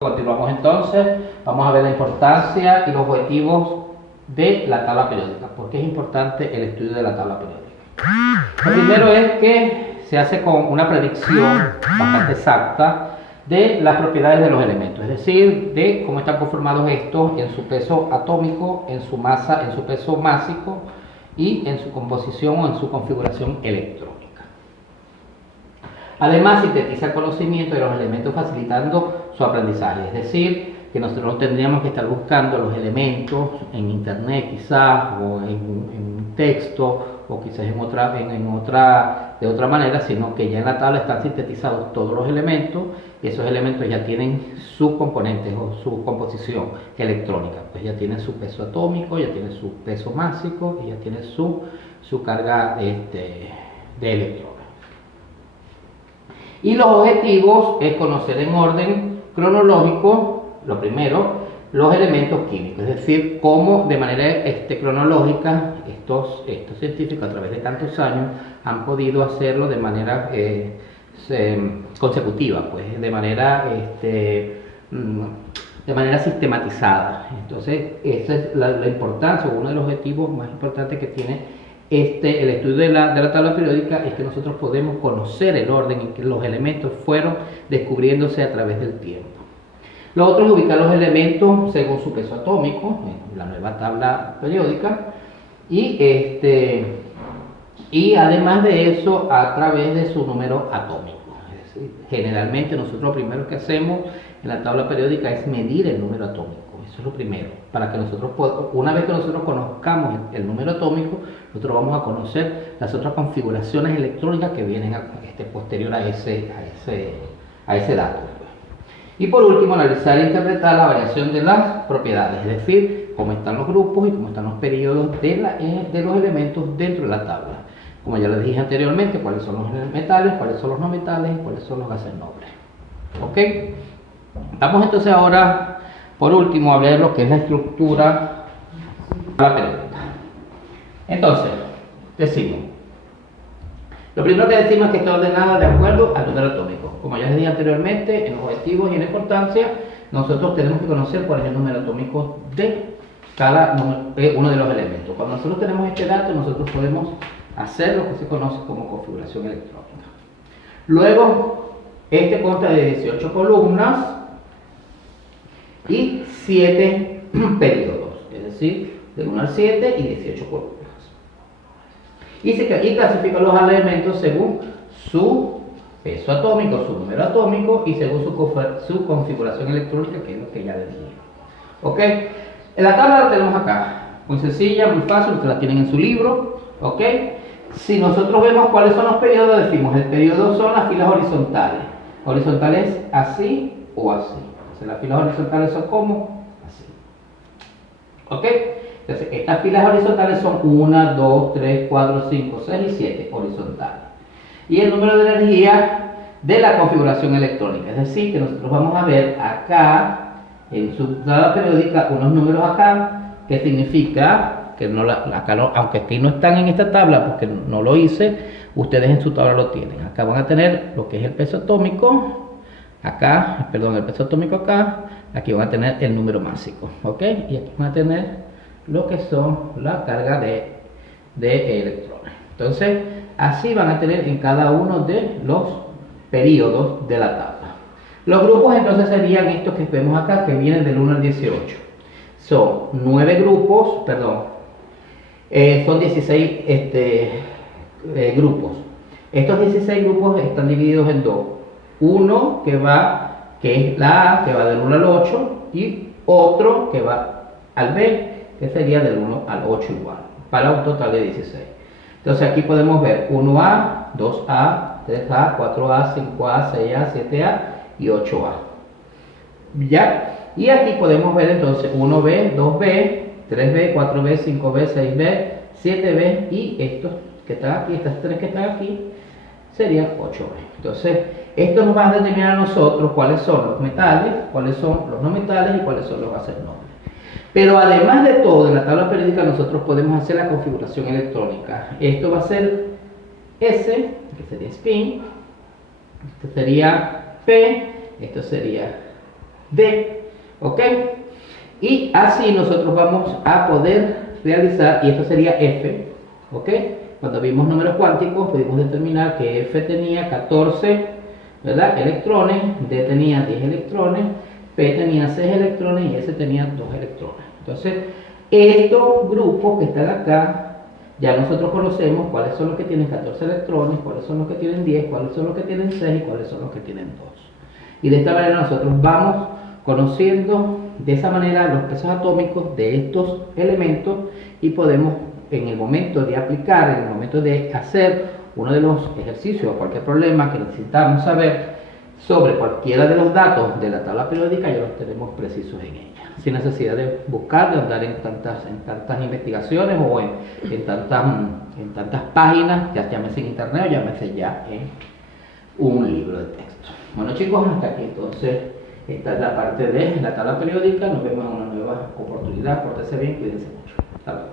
Continuamos entonces, vamos a ver la importancia y los objetivos de la tabla periódica. ¿Por qué es importante el estudio de la tabla periódica? Lo primero es que se hace con una predicción bastante exacta de las propiedades de los elementos, es decir, de cómo están conformados estos en su peso atómico, en su masa, en su peso másico y en su composición o en su configuración electrónica. Además, sintetiza el conocimiento de los elementos facilitando su aprendizaje, es decir, que nosotros no tendríamos que estar buscando los elementos en internet quizás, o en un texto, o quizás de otra manera, sino que ya en la tabla están sintetizados todos los elementos, y esos elementos ya tienen sus componentes o su composición electrónica, pues ya tienen su peso atómico, ya tienen su peso másico, y ya tienen su carga de electrones. Y los objetivos es conocer en orden cronológico, lo primero, los elementos químicos, es decir, cómo de manera cronológica estos científicos a través de tantos años han podido hacerlo de manera consecutiva, pues de manera sistematizada. Entonces, esa es la importancia, uno de los objetivos más importantes que tiene el estudio de la tabla periódica, es que nosotros podemos conocer el orden en que los elementos fueron descubriéndose a través del tiempo. Lo otro es ubicar los elementos según su peso atómico, en la nueva tabla periódica, y además de eso, a través de su número atómico. Es decir, generalmente nosotros lo primero que hacemos en la tabla periódica es medir el número atómico. Eso es lo primero, para que nosotros, una vez que nosotros conozcamos el número atómico, nosotros vamos a conocer las otras configuraciones electrónicas que vienen posterior a ese dato. Y por último, analizar e interpretar la variación de las propiedades, es decir, cómo están los grupos y cómo están los periodos de los elementos dentro de la tabla. Como ya les dije anteriormente, cuáles son los metales, cuáles son los no metales y cuáles son los gases nobles. ¿Ok? Vamos entonces ahora, por último, a ver lo que es la estructura de la periódica. Entonces, decimos, lo primero que decimos es que está ordenada de acuerdo al número atómico. Como ya les dije anteriormente, en los objetivos y en la importancia, nosotros tenemos que conocer cuál es el número atómico de cada uno de los elementos. Cuando nosotros tenemos este dato, nosotros podemos hacer lo que se conoce como configuración electrónica. Luego, consta de 18 columnas y 7 periodos, es decir, del 1 al 7 y 18 columnas. Y clasifica los elementos según su peso atómico, su número atómico y según su configuración electrónica, que es lo que ya les dije. ¿Ok? En la tabla la tenemos acá, muy sencilla, muy fácil, ustedes la tienen en su libro. ¿Ok? Si nosotros vemos cuáles son los periodos, decimos, el periodo son las filas horizontales. Horizontales así o así. Entonces, las filas horizontales son como así. ¿Ok? Entonces, estas filas horizontales son 1, 2, 3, 4, 5, 6 y 7 horizontales. Y el número de energía de la configuración electrónica. Es decir, que nosotros vamos a ver acá, en su tabla periódica, unos números acá, que significa que aunque aquí no están en esta tabla porque no lo hice, ustedes en su tabla lo tienen. Acá van a tener lo que es el peso atómico, el peso atómico acá, aquí van a tener el número másico, ¿ok? Y aquí van a tener lo que son la carga de electrones. Entonces, así van a tener en cada uno de los periodos de la tabla. Los grupos entonces serían estos que vemos acá, que vienen del 1 al 18. Son 9 grupos, son 16 grupos. Estos 16 grupos están divididos en dos. Uno que es la A, que va del 1 al 8, y otro que va al B, que sería del 1 al 8 igual, para un total de 16. Entonces aquí podemos ver 1A, 2A, 3A, 4A, 5A, 6A, 7A y 8A. ¿Ya? Y aquí podemos ver entonces 1B, 2B, 3B, 4B, 5B, 6B, 7B y estos que están aquí, estas tres que están aquí, serían 8B. Entonces, esto nos va a determinar a nosotros cuáles son los metales, cuáles son los no metales y cuáles son los gases nobles. Pero además de todo, en la tabla periódica nosotros podemos hacer la configuración electrónica. Esto va a ser S, que sería spin, esto sería P, esto sería D. ¿Ok? Y así nosotros vamos a poder realizar, y esto sería F. ¿Ok? Cuando vimos números cuánticos pudimos determinar que F tenía 14, ¿verdad?, electrones, D tenía 10 electrones, P tenía 6 electrones y S tenía 2 electrones. Entonces, estos grupos que están acá, ya nosotros conocemos cuáles son los que tienen 14 electrones, cuáles son los que tienen 10, cuáles son los que tienen 6 y cuáles son los que tienen 2. Y de esta manera nosotros vamos conociendo de esa manera los pesos atómicos de estos elementos y podemos, en el momento de aplicar, en el momento de hacer uno de los ejercicios o cualquier problema que necesitamos saber sobre cualquiera de los datos de la tabla periódica, ya los tenemos precisos en ella, sin necesidad de buscar, de andar en tantas investigaciones o en tantas páginas, ya llámese en internet o llámese ya en un libro de texto. Bueno chicos, hasta aquí entonces esta es la parte de la tabla periódica. Nos vemos en una nueva oportunidad. Pórtense bien, cuídense mucho. Hasta luego.